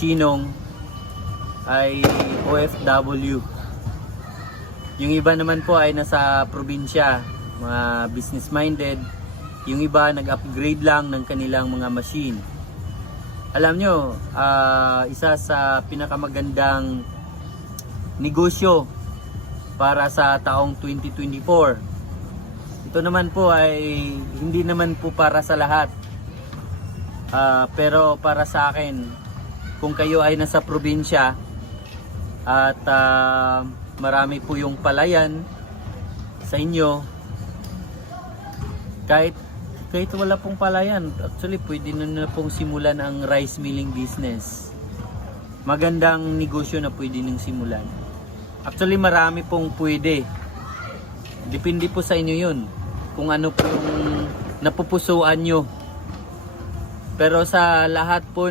Sinong ay OFW. Yung iba naman po ay nasa probinsya, mga business minded. Yung iba nag-upgrade lang ng kanilang mga machine. Alam nyo, isa sa pinakamagandang negosyo para sa taong 2024. Ito naman po ay hindi naman po para sa lahat. Pero para sa akin, kung kayo ay nasa probinsya at marami po yung palayan sa inyo, kahit wala pong palayan, actually pwede na pong simulan ang rice milling business. Magandang negosyo na pwede nang simulan. Actually marami pong pwede. Depende po sa inyo yun, kung ano po yung napupusuan nyo. Pero sa lahat po